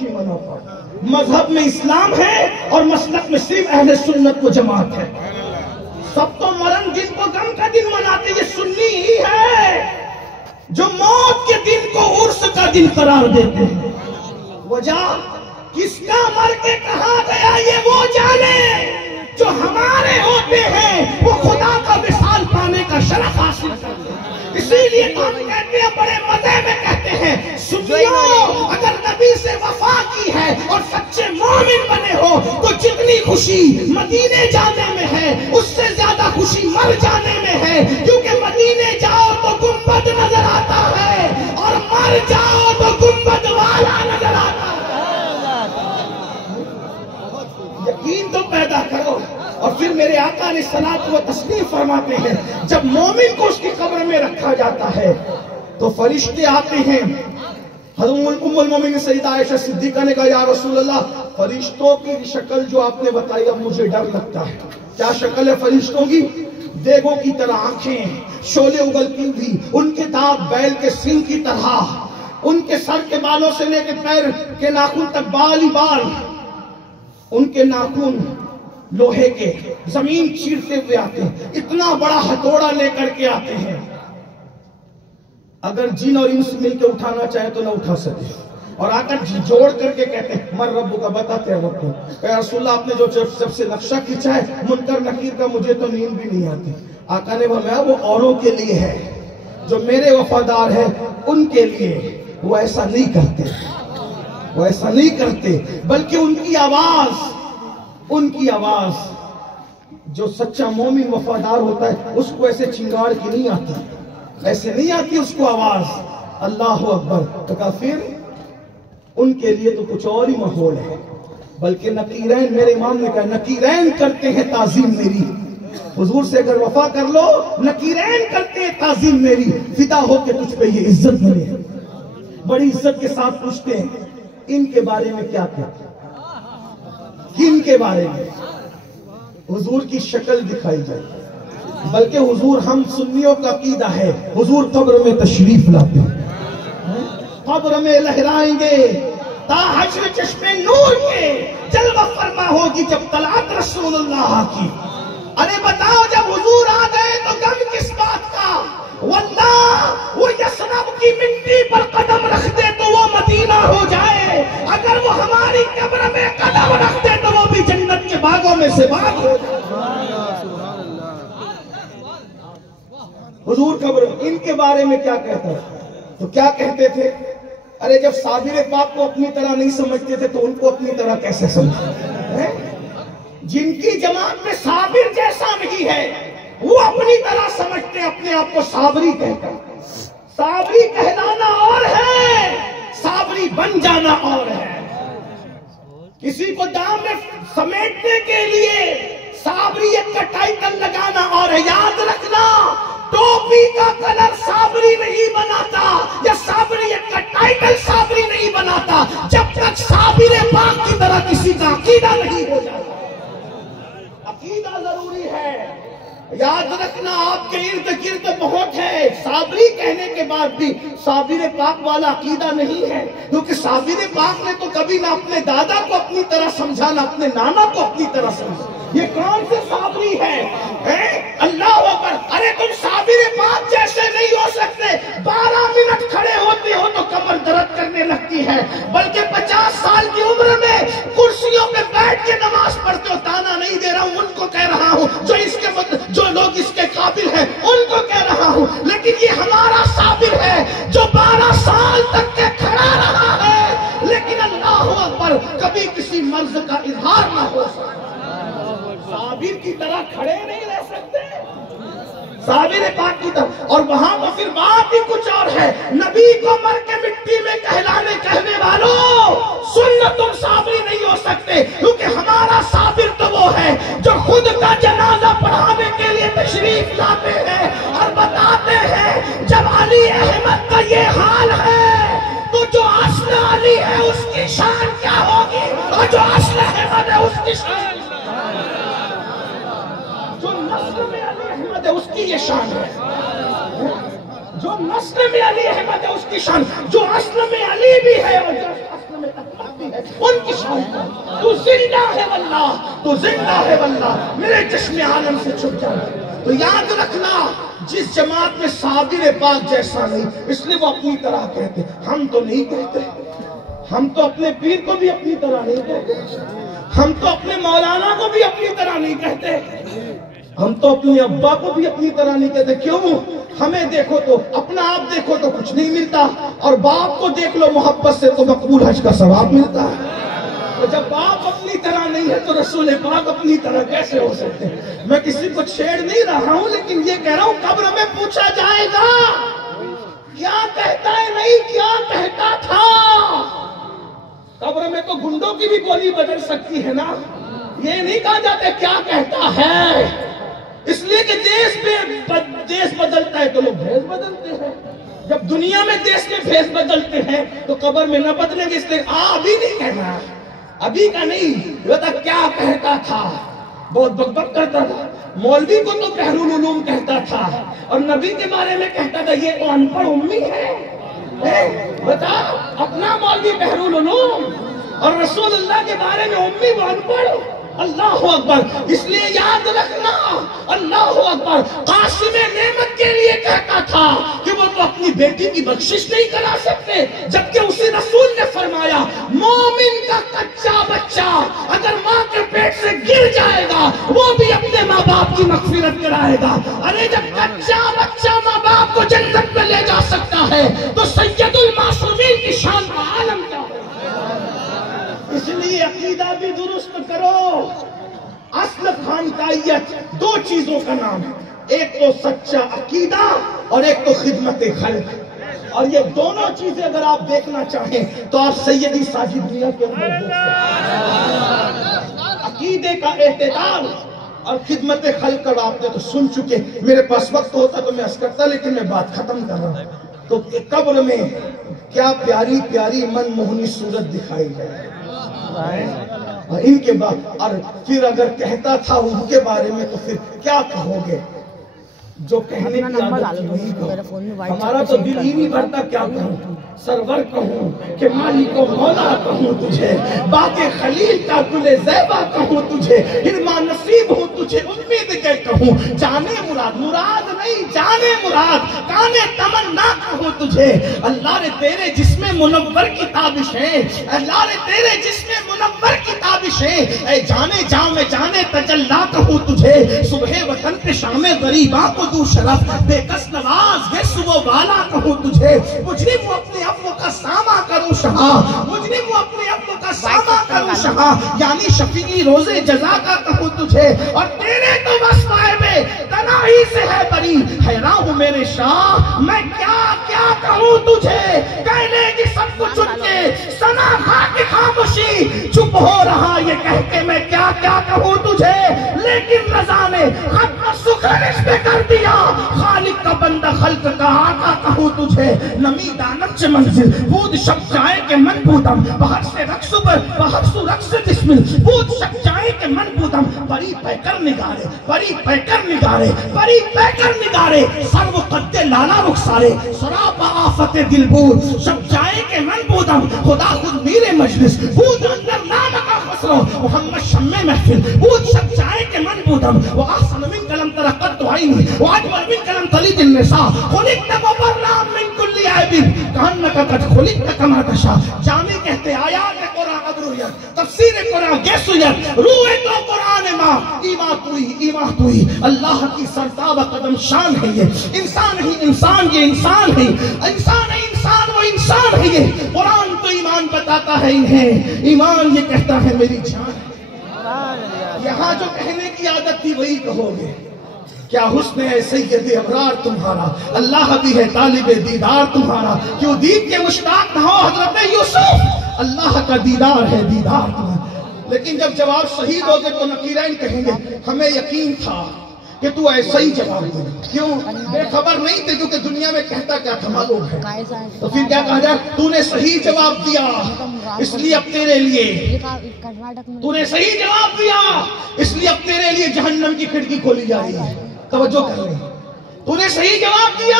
مذہب میں اسلام ہے اور مسلک میں صرف اہل سنت و جماعت ہے. سب تو مرن جن کو غم کا دن مناتے یہ سنی ہی ہے جو موت کے دن کو عرس کا دن قرار دیتے ہیں. وجہ کس کا مر کے کہاں گیا یہ وہ جانے، جو ہمارے ہوتے ہیں وہ خدا کا وصال پانے کا شرف حاصل کرتے ہیں. اسی لیے تو ہم کہتے ہیں، بڑے مزے میں کہتے ہیں، سنیو اگر نبی سے وفا کی ہے اور سچے مومن بنے ہو تو جتنی خوشی مدینے جانے میں ہے اس سے زیادہ خوشی مر جانے میں ہے، کیونکہ مدینے جاؤ تو گنبد نظر آتا ہے اور مر جاؤ تو گنبد والا نظر آتا ہے. یقین تو پیدا کرو. اور پھر میرے آقا نے صلاۃ و تسلیم فرماتے ہیں، جب مومن کو اس کی قبر میں رکھا جاتا ہے تو فرشتے آتے ہیں. حضرت ام المومنین سیدہ عائشہ صدیقہ نے کہا، یا رسول اللہ، فرشتوں کی شکل جو آپ نے بتائی اب مجھے ڈر لگتا ہے. کیا شکل ہے فرشتوں کی؟ دیگوں کی طرح آنکھیں، شعلے اگلتی ہوئی، ان کے دانت بیل کے سنگ کی طرح، ان کے سر کے بالوں سے لے کے پیر کے ناخن تک بال ہی بال، ان کے ناخن لوہے کے زمین چیرتے ہوئے آتے ہیں. اتنا بڑا ہتھوڑا لے کر کے آتے ہیں، اگر جن اور انس مل کے اٹھانا چاہے تو نہ اٹھا سکے. اور آ کر جوڑ کر کے کہتے ہیں، من ربو کا بتاتے ہیں رب کو. اے رسول اللہ، آپ نے جو سب سے نقشہ کھینچا ہے منکر نکیر کا، مجھے تو نیند بھی نہیں آتی. آقا نے فرمایا وہ اوروں کے لیے ہے، جو میرے وفادار ہیں ان کے لیے. وہ ایسا نہیں کرتے، وہ ایسا نہیں کرتے، بلکہ ان کی آواز جو سچا مومن وفادار ہوتا ہے اس کو ایسے چنگاڑ کی نہیں آتی، ایسے نہیں آتی اس کو آواز. اللہ اکبر. تو کہا پھر ان کے لیے تو کچھ اور ہی ماحول ہے. بلکہ نکیرین، میرے امام نے کہا، نکیرین کرتے ہیں تعظیم میری. حضور سے اگر وفا کر لو، نکیرین کرتے ہیں تعظیم میری، فدا ہو کے تجھ پہ یہ عزت ملے. بڑی عزت کے ساتھ پوچھتے ہیں، ان کے بارے میں کیا کہتے ہیں؟ کن کے بارے میں؟ حضور کی شکل دکھائی جائے. بلکہ حضور، ہم سنیوں کا عقیدہ ہے، حضور قبر میں تشریف لاتے ہیں، قبر میں لہرائیں گے تا حشر چشم نور کے جلوہ فرما ہوگی جب طلعت رسول اللہ کی. ارے بتاؤ، جب حضور آ گئے تو غم کس بات کا؟ واللہ وہ یثرب کی مٹی پر قدم رکھ دے تو وہ مدینہ ہو جائے، اگر وہ ہماری قبر میں قدم رکھ دے تو وہ بھی جنت کے باغوں میں سے باغ ہو جائے. حضور قبر، ان کے بارے میں کیا کہتا ہے؟ تو کیا کہتے تھے؟ ارے جب صابر پاک کو اپنی طرح نہیں سمجھتے تھے تو ان کو اپنی طرح کیسے سمجھتے؟ جن کی جماعت میں صابر جیسا نہیں ہے وہ اپنی طرح سمجھتے اپنے آپ کو صابری کہتا. صابری کہلانا اور ہے، صابری بن جانا اور ہے. کسی کو دام میں سمیٹنے کے لیے صابریت کا ٹائٹل لگانا اور ہے. یاد رکھنا، ٹوپی کا کلر صابری نہیں بناتا یا صابریت کا ٹائٹل صابری نہیں بناتا جب تک صابر پاک کی طرح کسی کا عقیدہ نہیں ہو جاتا. عقیدہ ضروری ہے. یاد رکھنا، آپ کے ارد گرد بہت ہے، صابری کہنے کے بعد بھی صابر پاک والا عقیدہ نہیں ہے، کیونکہ صابر پاک نے تو کبھی نہ اپنے دادا کو اپنی طرح سمجھا نہ اپنے نانا کو اپنی طرح سمجھا. یہ کون سے صابری ہے؟ اللہ اکبر. ارے تم صابر پاک جیسے نہیں ہو سکتے. 12 منٹ کھڑے ہوتے ہو تو کمر درد کرنے لگتی ہے، بلکہ 50 سال کی عمر میں کرسیوں پہ بیٹھ کے نماز پڑھتے ہو. تانا نہیں دے رہا ہوں، ان کو کہہ رہا ہوں جو لوگ اس کے قابل ہیں ان کو کہہ رہا ہوں. لیکن یہ ہمارا صابر ہے جو 12 سال تک کے کھڑا رہا ہے، لیکن اللہ اکبر کبھی کسی مرض کا اظہار نہ ہو سکتا. صابر کی طرح کھڑے نہیں رہ سکتے، صابر پاک کی طرح. اور وہاں تو پھر بات ہی کچھ اور ہے. نبی کو مر کے مٹی میں کہنے والوں، سن تم صابری نہیں ہو سکتے، کیونکہ ہمارا صابر تو وہ ہے جو خود کا جنازہ پڑھانے کے لیے تشریف لاتے ہیں اور بتاتے ہیں جب علی احمد کا یہ حال ہے تو جو اصل علی ہے اس کی شان کیا ہوگی، اور جو اصل احمد ہے اس کی شان، جو نسل میں علی احمد ہے اس کی یہ شان ہے. جو نسل میں علی احمد ہے اس کی شان، جو اصل میں علی بھی ہے اور جو اصل میں احمد بھی ہے جانتا تو زندہ ہے واللہ، تو زندہ ہے واللہ، میرے چشم عالم سے چھپ جانا۔ تو یاد رکھنا، جس جماعت میں صابر پاک جیسا نہیں، اس لیے وہ اپنی طرح کہتے، ہم تو نہیں کہتے، ہم تو اپنے پیر کو بھی اپنی طرح نہیں کہتے، ہم تو اپنے مولانا کو بھی اپنی طرح نہیں کہتے، ہم تو اپنے ابا کو بھی اپنی طرح نہیں کہتے۔ کیوں؟ ہمیں دیکھو تو اپنا آپ دیکھو تو کچھ نہیں ملتا، اور باپ کو دیکھ لو محبت سے تو مقبول حج کا ثواب ملتا ہے۔ تو جب باپ اپنی طرح نہیں ہے تو رسول پاک اپنی طرح کیسے ہو سکتے ہیں؟ میں کسی کو چھیڑ نہیں رہا ہوں، لیکن یہ کہہ رہا ہوں قبر میں پوچھا جائے گا کیا کہتا ہے، نہیں کیا کہتا تھا۔ قبر میں تو گنڈوں کی بھی بولی بدل سکتی ہے نا، یہ نہیں کہا جاتا کیا کہتا ہے، اس لیے کہ دیش بدلتا ہے تو لوگ بھیس بدلتے ہیں۔ جب دنیا میں دیش کے بھیس بدلتے ہیں تو قبر میں نہ بدلیں گے، اس لیے ابھی نہیں کہنا، ابھی کا نہیں، بتا کیا کہتا تھا۔ بہت بک کرتا تھا، مولوی کو تو بحر العلوم کہتا تھا، اور نبی کے بارے میں کہتا تھا یہ تو ان پڑھ امی ہے۔ بتا اپنا مولوی بحر العلوم اور رسول اللہ کے بارے میں امی وہ ان پڑھ۔ اللہ اکبر، اس لیے یاد رکھنا، اللہ اکبر قاسم نعمت کے لیے کہتا تھا کہ وہ تو اپنی بیٹی کی بخشش نہیں کرا سکتے، جبکہ اسی رسول نے فرمایا مومن کا کچا بچہ اگر ماں کے پیٹ سے گر جائے گا وہ بھی اپنے ماں باپ کی مغفرت کرائے گا۔ ارے جب کچا بچہ ماں باپ کو جنت میں لے جا سکتا ہے تو سید المعصومین کی شان کا عالم کیا ہے۔ اس لیے عقیدہ بھی درست کرو۔ اصل خانقاہیت دو چیزوں کا نام ہے، ایک تو سچا عقیدہ اور ایک تو خدمت خلق، اور یہ دونوں چیزیں اگر آپ دیکھنا چاہیں تو آپ سیدی ساجدیہ کے اندر دیکھ سکتے ہیں۔ عقیدے کا اعتدال اور خدمت خلق کا آپ نے تو سن چکے، میرے پاس وقت ہوتا تو میں عرض کرتا، لیکن میں بات ختم کر رہا ہوں۔ تو قبر میں کیا پیاری پیاری من موہنی صورت دکھائی جائے، اور ان کے بعد اور پھر اگر کہتا تھا ان کے بارے میں تو پھر کیا کہو گے؟ جو کہنے کی عادت نہیں کہو، ہمارا تو دل ہی نہیں بھرتا کیا کہوں، سرور کہوں کہ مالک و مولا کہوں تجھے، باقی خلیل کا گل زیبا کہوں تجھے، ہرما نصیب ہوں تجھے امید کے کہوں، جانے مراد، مراد نہیں جانے مراد، کانے تمنا کہوں تجھے۔ اللہ نے تیرے جسم منور کی تابشیں، اللہ نے تیرے جسم منور کی تابشیں، اے جانے جاں میں جانے تجلا کہوں تجھے، صبح وطن پہ شام غریباں کو دو شرف، بے کس نواز یہ صبح والا کہوں تجھے، مجرم وہ اپنے افو کا سامہ کروں شہا، مجرم وہ اپنے افو کا سامہ کروں شہا، یعنی شفیعی روز جزا کا کہوں تجھے، اور تیرے تو وصفائے میں تناہی سے ہے بری، حیران ہوں میرے شاہ میں کیا کیا کہوں تجھے، کہنے کی سب کچھ ان کے سنا کھا کی خاموشی، چپ ہو رہا یہ کہہ کے میں کیا کیا کہوں تجھے، لیکن رضا نے ختم سکھرش پہ کر دیا، خالق کا بندہ خلق کا آقا کہوں تجھے، نمی دانم چھ منزل بود شب جائے کے من بودم، بہر سے رقص پر بہر سو رقص جسمل بود شب جائے کے من بودم، بری پیکر نگارے بری پیکر نگارے بری پیکر نگارے، سر و قد لالا رخسارے سراپا آفت دل بود شب جائے کے من بودم، خدا خود میرے مجلس بود اندر نام کا خسرو، محمد شمع محفل بود شب جائے کے من بودم، وآسن من کلم ترقت عینی وعجمل من کلم تلید النساء خلقت مبرعا من کل عیب کہنک قد خلقت کما تشاء۔ جامع کہتے آیات قرآن ابرویت، تفسیر قرآن گیسویت، روح تو قرآن ماں ایمان توئی، اللہ کی سرتاب قدم شان ہے یہ، انسان ہی انسان یہ انسان ہے، انسان ہے انسان وہ انسان ہے یہ، قرآن تو ایمان بتاتا ہے انہیں، ایمان یہ کہتا ہے میری جان۔ یہاں جو کہنے کی عادت تھی وہی کہو گے، کیا حسن ہے سید ابرار تمہارا، اللہ بھی ہے طالب دیدار تمہارا، کیوں دید کے مشتاق نہ ہو حضرت یوسف، اللہ کا دیدار ہے دیدار تمہارا۔ لیکن جب جواب صحیح دو گے تو نقیرین کہیں گے ہمیں یقین تھا کہ تو ایسا ہی جواب دے، کیوں بے خبر نہیں تھے کیونکہ دنیا میں کہتا کیا تھا معلوم ہے، تو پھر کیا کہا جائے تو نے صحیح جواب دیا اس لیے اب تیرے لیے، تو نے صحیح جواب دیا اس لیے اب تیرے لیے جہنم کی کھڑکی کھولی جا رہی ہے، توجہ کر لیں۔ تو نے صحیح جواب دیا،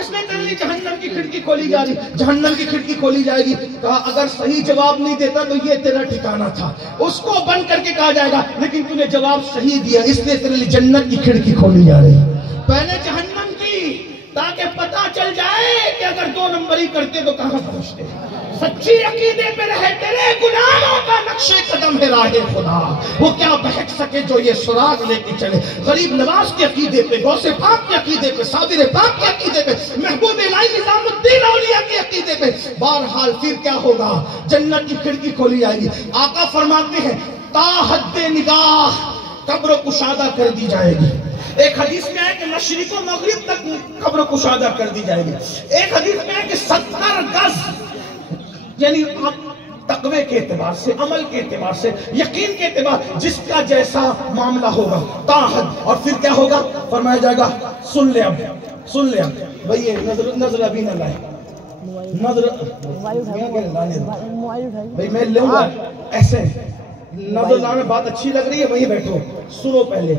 اس نے تیرے لیے جہنم کی کھڑکی کھولی جا رہی، جہنم کی کھڑکی کھولی جائے گی۔ کہا اگر صحیح جواب نہیں دیتا تو یہ تیرا ٹھکانہ تھا، اس کو بند کر کے کہا جائے گا، لیکن تو نے جواب صحیح دیا اس لیے تیرے لیے جنت کی کھڑکی کھولی جا رہی۔ پہلے جہنم کی، تاکہ پتہ چل جائے کہ اگر 2 نمبری کرتے تو کہاں پہنچتے۔ سچی عقیدے پہ رہے، تیرے غلاموں کا نقش قدم ہے راہ خدا، وہ کیا بہک سکے جو یہ سراغ لے کے چلے۔ غریب نواز کے عقیدے پہ، غوث پاک کے عقیدے پہ، صابر پاک کے عقیدے پہ، محبوب الہی نظام الدین اولیاء کے عقیدے پہ، بہرحال پھر کیا ہوگا؟ جنت کی کھڑکی کھولی جائے گی۔ آقا فرماتے ہیں تا حد نگاہ قبر کشادہ کر دی جائے گی۔ ایک حدیث میں ہے کہ مشرق و مغرب تک قبر کشادہ کر دی جائے گی۔ ایک حدیث میں ہے کہ 70 گز، یعنی تقوی کے اعتبار سے، عمل کے اعتبار سے، یقین کے اعتبار، جس کا جیسا معاملہ ہوگا تاحد۔ اور پھر کیا ہوگا؟ فرمایا جائے گا سن لے اب، سن لے اب بھئی، یہ نظر ابھی نہ لائے، نظر بھئی میں لوں گا ایسے، نظر لانا بات اچھی لگ رہی ہے، وہیں بیٹھو سنو پہلے،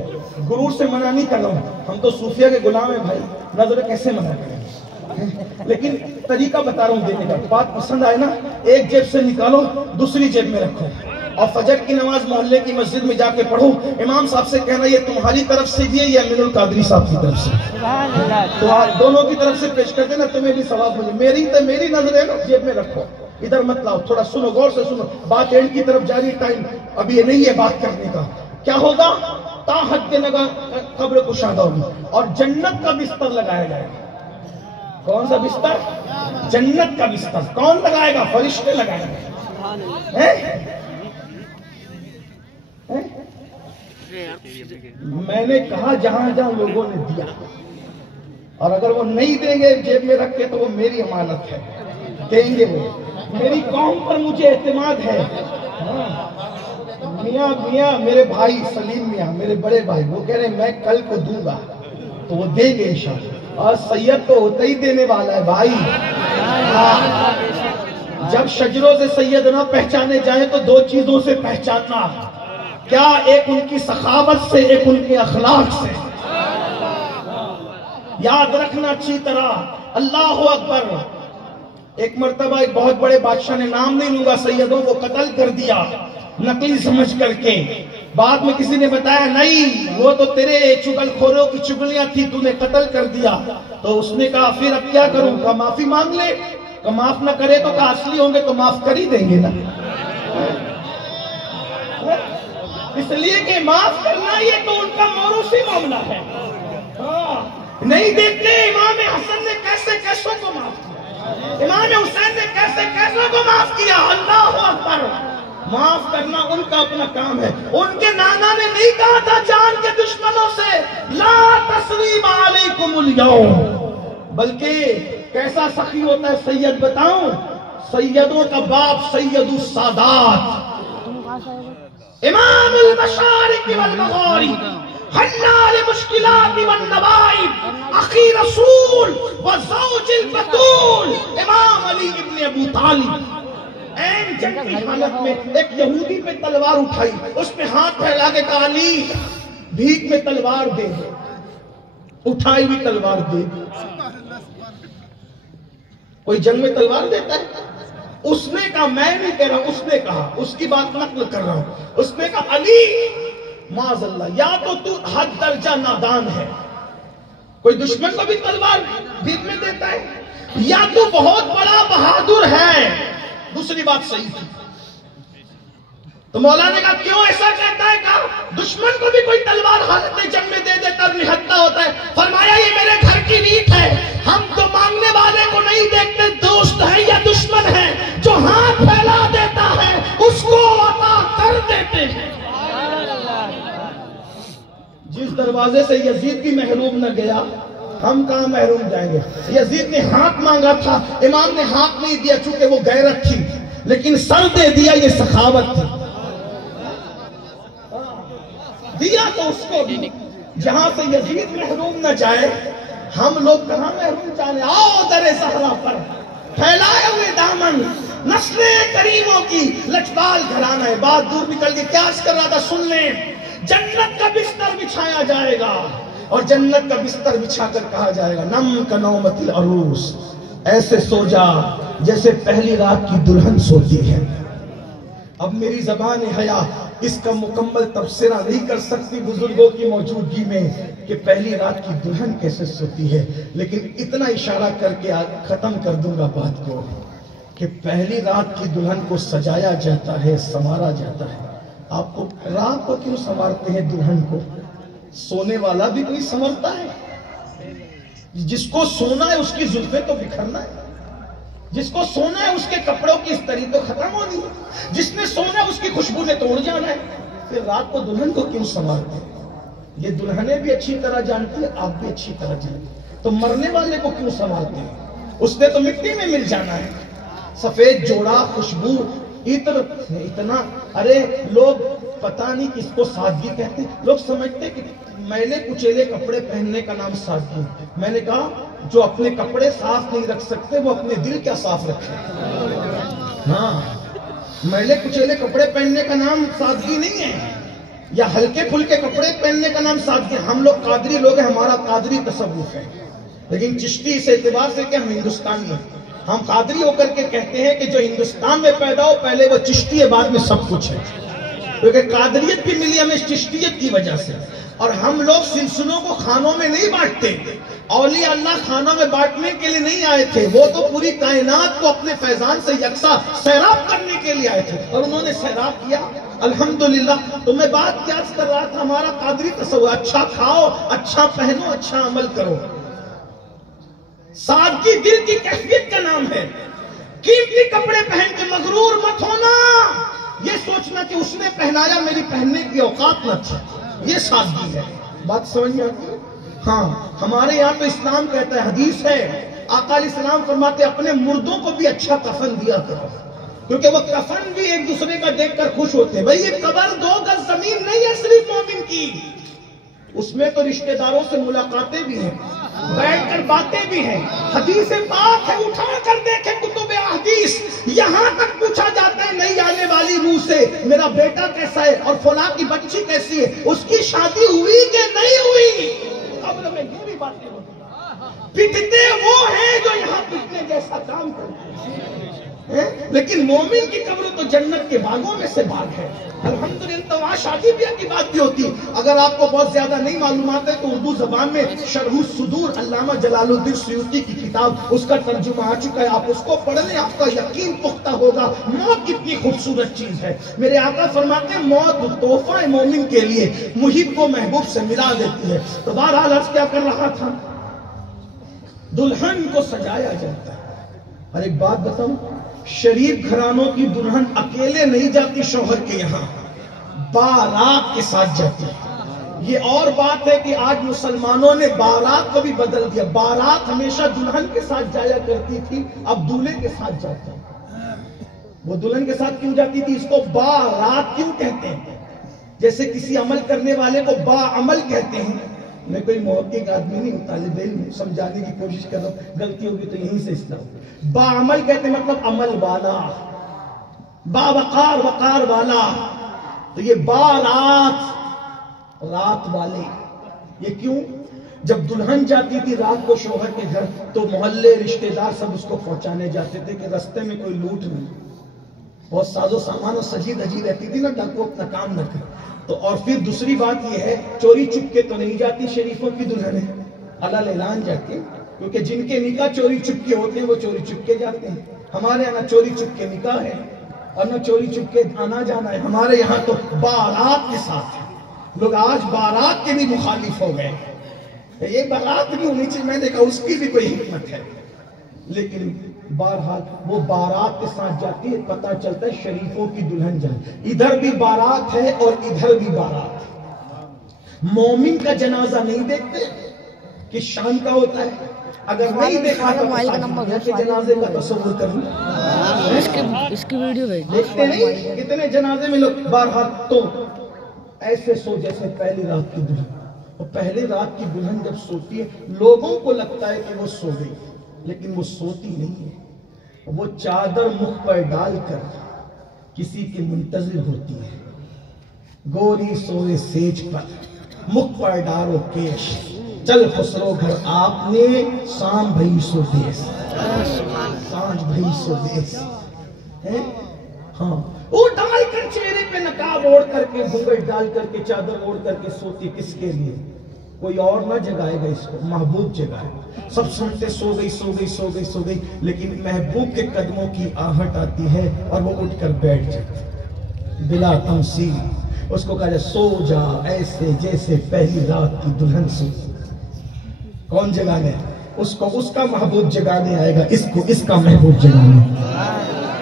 غرور سے منع نہیں کر رہا ہوں، ہم تو صوفیہ کے غلام ہیں بھائی، نظر کیسے منع کریں، لیکن طریقہ بتا رہا ہوں دینے کا۔ بات پسند آئے نا، ایک جیب سے نکالو دوسری جیب میں رکھو، اور فجر کی نماز محلے کی مسجد میں جا کے پڑھو، امام صاحب سے کہنا یہ تمہاری طرف سے دیے یا امین القادری صاحب کی طرف سے، تو دونوں کی طرف سے پیش کر دینا، تمہیں بھی ثواب ملے۔ میری نظر ہے نا، جیب میں رکھو، ادھر مت لاؤ، تھوڑا سنو، غور سے سنو، بات اینڈ کی طرف جاری، ٹائم ابھی یہ نہیں ہے بات کرنے کا۔ کیا ہوگا؟ تا حد نگاہ قبر کشادہ ہوگی، اور جنت کا بستر لگایا جائے گا۔ کون سا بستر؟ جنت کا بستر۔ کون لگائے گا؟ فرشتے لگائیں گے۔ میں نے کہا جہاں جہاں لوگوں نے دیا، اور اگر وہ نہیں دیں گے جیب میں رکھ کے تو وہ میری امانت ہے، دیں گے وہ، میری قوم پر مجھے اعتماد ہے۔ میاں میرے بھائی سلیم میاں، میرے بڑے بھائی، وہ کہہ رہے ہیں میں کل کو دوں گا، تو وہ دیں گے انشاءاللہ۔ اور سید تو ہوتا ہی دینے والا ہے بھائی۔ جب شجروں سے سید نہ پہچانے جائیں تو 2 چیزوں سے پہچاننا، کیا؟ ایک ان کی سخاوت سے، ایک ان کے اخلاق سے۔ یاد رکھنا اچھی طرح، اللہ اکبر۔ ایک مرتبہ ایک بہت بڑے بادشاہ نے، نام نہیں لوں گا، سیدوں کو قتل کر دیا نقلی سمجھ کر کے۔ بعد میں کسی نے بتایا نہیں، وہ تو تیرے چگل خوروں کی چگلیاں تھی، تو نے قتل کر دیا۔ تو اس نے کہا پھر اب کیا کروں؟ کہا معافی مانگ لے، کہ معاف نہ کرے تو کہا اصلی ہوں گے تو معاف کر ہی دیں گے نا، اس لیے کہ معاف کرنا یہ تو ان کا موروثی معاملہ ہے۔ نہیں دیکھتے امام حسن نے کیسے کیسوں کو معاف کیا، امام حسین نے کیسے کیسوں کو معاف کیا۔ اللہ اکبر۔ معاف کرنا ان کا اپنا کام ہے۔ ان کے نانا نے نہیں کہا تھا جان کے دشمنوں سے لا تثریب علیکم اليوم، بلکہ کیسا سخی ہوتا ہے سید بتاؤں؟ سیدوں کا باپ سید السادات، امام المشارق والمغارب، حلال مشکلات والنوائب، اخی رسول وزوج البتول، امام علی ابن ابو طالب۔ این جنگ کی حالت میں ایک یہودی پہ تلوار اٹھائی، اس پہ ہاتھ پھیلا کے کہا علی بھیک میں تلوار دے، اٹھائی بھی تلوار دے۔ کوئی جنگ میں تلوار دیتا ہے؟ اس نے کہا، میں نہیں کہہ رہا، اس نے کہا، اس کی بات نقل کر رہا ہوں، اس نے کہا علی معاذ اللہ، یا تو حد درجہ نادان ہے، کوئی دشمن کو بھی تلوار بھیک میں دیتا ہے، یا تو بہت بڑا بہادر ہے۔ دوسری بات صحیح تھی۔ تو مولا نے کہا کیوں ایسا کہتا ہے؟ کہا دشمن کو بھی کوئی تلوار حالت جنگ میں دے دیتا نہتا ہوتا ہے۔ فرمایا یہ میرے گھر کی ریت ہے، ہم تو مانگنے والے کو نہیں دیکھتے دوست ہے یا دشمن ہے، جو ہاتھ پھیلا دیتا ہے اس کو عطا کر دیتے ہیں۔ جس دروازے سے یزید بھی محروم نہ گیا، ہم کہاں محروم جائیں گے؟ یزید نے ہاتھ مانگا تھا، امام نے ہاتھ نہیں دیا، چونکہ وہ غیرت تھی، لیکن سر دے دیا، یہ سخاوت تھی۔ دیا تو اس کو بھی، جہاں سے یزید محروم نہ جائے، ہم لوگ کہاں محروم جانے؟ آؤ در صحرا پر پھیلائے ہوئے دامن، نسل کریموں کی لچبال گھرانہ ہے۔ بات دور نکل کے کیا کر رہا تھا، سن لیں۔ جنت کا بستر بچھایا جائے گا، اور جنت کا بستر بچھا کر کہا جائے گا نم کنومت العروس، ایسے سو جا جیسے پہلی رات کی دلہن سوتی ہے۔ اب میری زبان حیا اس کا مکمل تبصرہ نہیں کر سکتی بزرگوں کی موجودگی میں کہ پہلی رات کی دلہن کیسے سوتی ہے، لیکن اتنا اشارہ کر کے ختم کر دوں گا بات کو کہ پہلی رات کی دلہن کو سجایا جاتا ہے، سنوارا جاتا ہے۔ آپ کو رات کو کیوں سنوارتے ہیں دلہن کو؟ سونے والا بھی کوئی سنورتا ہے؟ جس کو سونا ہے اس کی زلفیں تو بکھرنا ہے، جس کو سونا ہے اس کے کپڑوں کی استری تو ختم ہونی ہے، جس نے سونا ہے اس کی خوشبو نے توڑ جانا ہے۔ پھر رات کو دلہن کو کیوں سنوارتے ہیں؟ یہ دلہنیں بھی اچھی طرح جانتی ہیں، آپ بھی اچھی طرح جانتے ہیں، تو مرنے والے کو کیوں سنوارتے ہیں؟ اس نے تو مٹی میں مل جانا ہے۔ سفید جوڑا، خوشبو، عطر، اتنا، ارے لوگ پتہ نہیں کس کو سادگی کہتے ہیں۔ لوگ سمجھتے ہیں کہ میلے کچیلے کپڑے پہننے کا نام سادگی۔ میں نے کہا جو اپنے کپڑے صاف نہیں رکھ سکتے وہ اپنے دل کیا صاف رکھے؟ ہاں، میلے کچیلے کپڑے پہننے کا نام سادگی نہیں ہے، یا ہلکے پھلکے کپڑے پہننے کا نام سادگی ہے۔ ہم لوگ قادری لوگ ہیں، ہمارا قادری تصوف ہے، لیکن چشتی اس اعتبار سے کہ ہم ہندوستانی ہیں، ہم قادری ہو کر کے کہتے ہیں کہ جو ہندوستان میں پیدا ہو پہلے وہ چشتی ہے، بعد میں سب کچھ ہے، کیونکہ قادریت بھی ملی ہمیں چشتیت کی وجہ سے۔ اور ہم لوگ سلسلوں کو خانوں میں نہیں بانٹتے، اولیاء اللہ خانوں میں بانٹنے کے لیے نہیں آئے تھے، وہ تو پوری کائنات کو اپنے فیضان سے یکساں سیراب کرنے کے لیے آئے تھے، اور انہوں نے سیراب کیا الحمدللہ۔ تو میں بات کیا کر رہا تھا، ہمارا قادری تصور، اچھا کھاؤ، اچھا پہنو، اچھا عمل کرو۔ سادگی دل کی کیفیت کا نام ہے۔ قیمتی کپڑے پہن کے مغرور مت ہونا، یہ سوچنا کہ اس نے پہنایا میری پہننے کی اوقات نہ تھی، یہ سادگی ہے۔ بات سمجھ میں آتی ہے؟ ہاں، ہمارے یہاں تو اسلام کہتا ہے، حدیث ہے، آقا علیہ السلام فرماتے اپنے مردوں کو بھی اچھا کفن دیا کرو، کیونکہ وہ کفن بھی ایک دوسرے کا دیکھ کر خوش ہوتے ہیں۔ بھئی یہ قبر 2 گز زمین نہیں ہے صرف مومن کی، اس میں تو رشتہ داروں سے ملاقاتیں بھی ہیں، بیٹھ کر باتیں بھی ہیں، حدیث پاک ہے، اٹھا کر دیکھیں کتب حدیث، یہاں تک پوچھا جاتا ہے نئی آنے والی روح سے میرا بیٹا کیسا ہے اور فلاں کی بچی کیسی ہے، اس کی شادی ہوئی کہ نہیں ہوئی۔ قبر میں یہ بھی باتیں ہوتی ہیں، پٹتے وہ ہیں جو یہاں پٹنے جیسا کام کرتے ہیں، لیکن مومن کی قبر تو جنت کے باغوں میں سے باغ ہے۔ الحمدللہ وہاں شادی بیاہ کی بات بھی ہوتی ہے۔ اگر آپ کو بہت زیادہ نہیں معلومات ہے تو اردو زبان میں شرح الصدور علامہ جلال الدین سیوطی کی کتاب، اس کا ترجمہ آ چکا ہے، آپ اس کو پڑھ لیں، آپ کا یقین پختہ ہوگا موت کتنی خوبصورت چیز ہے۔ میرے آقا فرماتے ہیں موت تحفہ ہے مومن کے لیے، محب کو محبوب سے ملا دیتی ہے۔ تو بہرحال عرض کیا کر رہا تھا، دلہن کو سجایا جاتا ہے۔ اور ایک بات بتاؤں، شریف گھرانوں کی دلہن اکیلے نہیں جاتی شوہر کے یہاں، بارات کے ساتھ جاتی ہے۔ یہ اور بات ہے کہ آج مسلمانوں نے بارات کو بھی بدل دیا، بارات ہمیشہ دلہن کے ساتھ جایا کرتی تھی، اب دولہے کے ساتھ جاتی ہے۔ وہ دلہن کے ساتھ کیوں جاتی تھی، اس کو بارات کیوں کہتے ہیں؟ جیسے کسی عمل کرنے والے کو با عمل کہتے ہیں۔ میں کوئی محقق آدمی نہیں ہوں، طالب علم سمجھانے کی کوشش کر رہا ہوں، غلطی ہوگی تو یہیں سے اصلاح۔ با عمل کہتے ہیں مطلب عمل والا، با وقار وقار والا، تو یہ بارات رات والے۔ یہ کیوں؟ جب دلہن جاتی تھی رات کو شوہر کے گھر تو محلے رشتہ دار سب اس کو پہنچانے جاتے تھے کہ رستے میں کوئی لوٹ نہیں، بہت ساز و سامان اور سجی دجی رہتی تھی نا، ڈاکو اپنا کام نہ کرے۔ تو اور پھر دوسری بات یہ ہے، چوری چپ کے تو نہیں جاتی شریفوں کی دلہنیں، علل اعلان جاتی ہیں، کیونکہ جن کے نکاح چوری چپ کے ہوتے ہیں وہ چوری چپ کے جاتے ہیں۔ ہمارے یہاں نہ چوری چپ کے نکاح ہے اور نہ چوری چپ کے آنا جانا ہے، ہمارے یہاں تو بارات کے ساتھ ہے۔ لوگ آج بارات کے بھی مخالف ہو گئے، یہ بارات نہیں ہونی چاہیے، میں نے کہا اس کی بھی کوئی حکمت ہے، لیکن بہرحال وہ بارات کے ساتھ جاتی ہے، پتہ چلتا ہے شریفوں کی دلہن جائے، ادھر بھی بارات ہے اور ادھر بھی بارات ہے۔ مومن کا جنازہ نہیں دیکھتے کہ شان کا ہوتا ہے، اگر نہیں دیکھا تو جنازے کا تصور کر لیں، اس کی ویڈیو دیکھتے نہیں کتنے جنازے میں لوگ بارات۔ تو ایسے سو جیسے پہلی رات کی دلہن، اور پہلی رات کی دلہن جب سوتی ہے لوگوں کو لگتا ہے کہ وہ سو گئی، لیکن وہ سوتی نہیں ہے، وہ چادر مکھ پر ڈال کر کسی کے منتظر ہوتی ہے۔ گوری سوئے سیج پر مکھ پر ڈارو کیش، چل خسرو گھر آپ نے شام بھئی سو دیس، سانج بھئی سو دیس. ہاں وہ ڈال کر چہرے پہ نقاب اوڑھ کر کے، گھونگھٹ ڈال کر کے، چادر اوڑھ کر کے سوتی کس کے لیے؟ کوئی اور نہ جگائے گا اس کو، محبوب جگائے. سب سنتے سو گئی سو گئی سو گئی سو گئی، لیکن محبوب کے قدموں کی آہٹ آتی ہے اور وہ اٹھ کر بیٹھ جاتی بلا تمثیل. اس کو کہا جائے سو جا ایسے جیسے پہلی رات کی دلہن سو. کون جگانے؟ اس کو اس کا محبوب جگانے آئے گا، اس کو اس کا محبوب جگانے.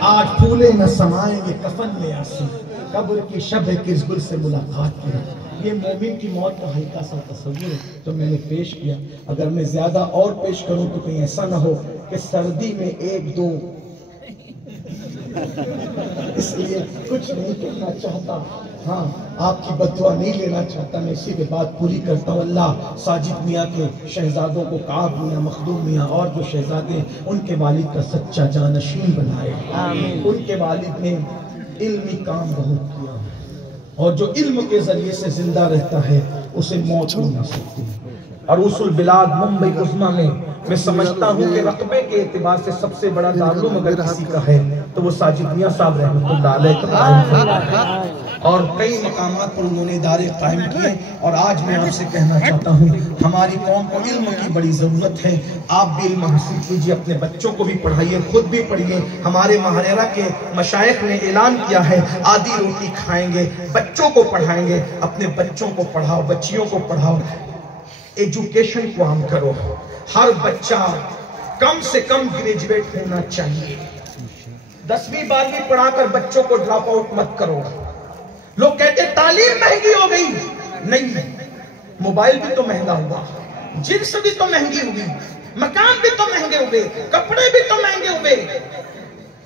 آج پھولے نہ سمائیں گے کفن میں آسی، قبر کی شب کس گل سے ملاقات کی. یہ مومن کی موت کا ہلکا سا تصور ہے تو میں نے پیش کیا. اگر میں زیادہ اور پیش کروں تو کہیں ایسا نہ ہو کہ سردی میں ایک دو، اس لیے کچھ نہیں کہنا چاہتا. ہاں آپ کی بددعا نہیں لینا چاہتا، میں اسی کے بات پوری کرتا ہوں. اللہ ساجد میاں کے شہزادوں کو کعب میاں، مخدوم میاں اور جو شہزادے ان کے والد کا سچا جانشین بنائے. ان کے والد نے علمی کام بہت کیا، اور جو علم کے ذریعے سے زندہ رہتا ہے اسے موت نہیں مل سکتی. اور اصول بلاد ممبئی عظمیٰ میں سمجھتا ہوں کہ رقبے کے اعتبار سے سب سے بڑا دارالعلوم اگر کسی کا ہے تو وہ ساجد میاں صاحب رحمۃ اللہ علیہ کا قائم، اور کئی مقامات پر انہوں نے ادارے قائم کیے. اور آج میں آپ سے کہنا چاہتا ہوں ہماری قوم کو علم کی بڑی ضرورت ہے. آپ بھی علم حاصل کیجئے، اپنے بچوں کو بھی پڑھائیے، خود بھی پڑھیے. ہمارے ماہرہ کے مشائخ نے اعلان کیا ہے آدھی روٹی کھائیں گے، بچوں کو پڑھائیں گے. اپنے بچوں کو پڑھاؤ، بچیوں کو پڑھاؤ، ایجوکیشن کو عام کرو. ہر بچہ کم سے کم گریجویٹ ہونا چاہیے. 10ویں 12ویں پڑھا کر بچوں کو ڈراپ آؤٹ مت کرو. لوگ کہتے ہیں تعلیم مہنگی ہو گئی. نہیں، موبائل بھی تو مہنگا ہوا، جنس بھی تو مہنگی ہوئی، مکان بھی تو مہنگے ہوئے، کپڑے بھی تو مہنگے ہوئے،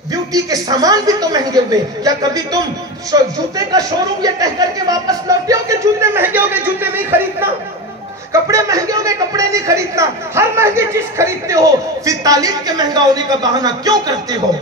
بیوٹی کے سامان بھی تو مہنگے ہوئے. کیا کبھی تم جوتے کا شو روم یہ کہہ کر کے واپس لوٹے ہو کہ جوتے مہنگے ہو گئے، جوتے نہیں خریدنا؟ کپڑے مہنگے ہو گئے، کپڑے نہیں خریدنا؟ ہر مہنگی چیز خریدتے ہو، پھر تعلیم کے مہنگا ہونے کا بہانہ کیوں کرتے ہو؟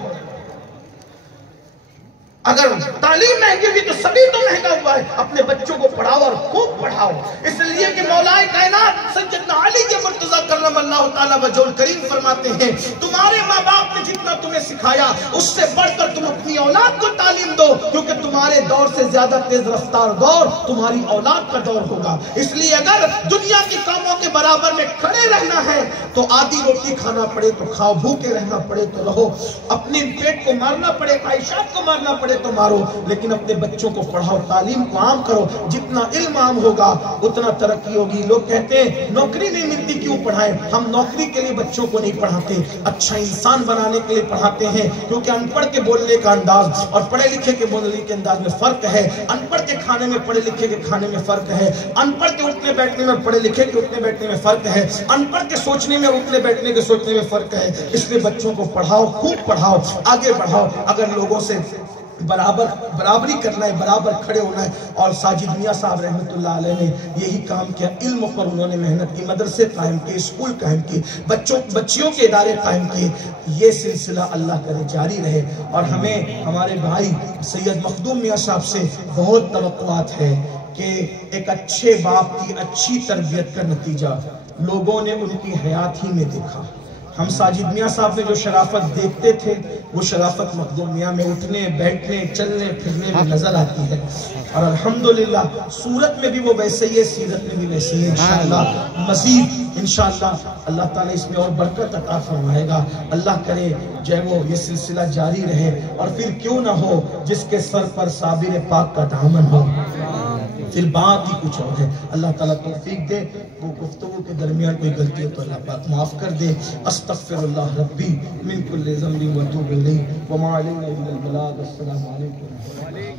اگر تعلیم مہنگی ہوئی تو سبھی تو مہنگا ہوا ہے. اپنے بچوں کو پڑھاؤ اور خوب پڑھاؤ، اس لیے کہ مولا کائنات سیدنا علی کے مرتضی کرم اللہ تعالیٰ وجہ الکریم فرماتے ہیں تمہارے ماں باپ نے جتنا تمہیں سکھایا اس سے بڑھ کر تم اپنی اولاد کو تعلیم دو، کیونکہ تمہارے دور سے زیادہ تیز رفتار دور تمہاری اولاد کا دور ہوگا. اس لیے اگر دنیا کی کاموں کے برابر میں کھڑے رہنا ہے تو آدھی روٹی کھانا پڑے تو کھاؤ، بھوکے رہنا پڑے تو رہو، اپنے پیٹ کو مارنا پڑے، خواہشات کو مارنا پڑے تو مارو، لیکن اپنے بچوں کو پڑھاؤ، تعلیم کو عام کرو. جتنا علم عام ہوگا اتنا ترقی ہوگی. لوگ کہتے ہیں نوکری نہیں ملتی کیوں پڑھائیں؟ ہم نوکری کے لیے بچوں کو نہیں پڑھاتے، اچھا انسان بنانے کے لیے پڑھاتے ہیں. کیونکہ ان پڑھ کے بولنے کا انداز اور پڑھے لکھے کے بولنے کے انداز میں فرق ہے. ان پڑھ کے کھانے میں پڑھے لکھے کے کھانے میں فرق ہے. ان پڑھ کے اٹھنے بیٹھنے میں پڑھے لکھے کے اٹھنے بیٹھنے میں فرق ہے. ان پڑھ کے سوچنے میں اٹھنے بیٹھنے کے سوچنے میں فرق ہے. اس لیے بچوں کو پڑھاؤ، خوب پڑھاؤ، آگے بڑھاؤ. اگر لوگوں سے برابری کرنا ہے، برابر کھڑے ہونا ہے. اور ساجد میاں صاحب رحمت اللہ علیہ نے یہی کام کیا. علم پر انہوں نے محنت کی، مدرسے قائم کیے، اسکول قائم کیے، بچیوں کے ادارے قائم کیے. یہ سلسلہ اللہ کرے جاری رہے. اور ہمیں ہمارے بھائی سید مخدوم میاں صاحب سے بہت توقعات ہے کہ ایک اچھے باپ کی اچھی تربیت کا نتیجہ لوگوں نے ان کی حیات ہی میں دیکھا. ہم ساجد میاں صاحب میں جو شرافت دیکھتے تھے وہ شرافت مخدوم میاں میں اٹھنے بیٹھنے چلنے پھرنے میں نظر آتی ہے. اور الحمدللہ صورت میں بھی وہ ویسے ہی ہے، سیرت میں بھی ویسے ہی ہے. انشاءاللہ مزید انشاءاللہ اللہ تعالیٰ اس میں اور برکت عطا فرمائے گا. اللہ کرے جو ہے وہ یہ سلسلہ جاری رہے. اور پھر کیوں نہ ہو جس کے سر پر صابر پاک کا دامن ہو، پھر بات ہی کچھ اور ہے. اللہ تعالیٰ توفیق دے. وہ گفتگو کے درمیان کوئی غلطی ہو تو اللہ پاک معاف کر دے. استغفر اللہ ربی من کل ذنب و اتوب الیہ وما علینا الا البلاغ. السلام علیکم.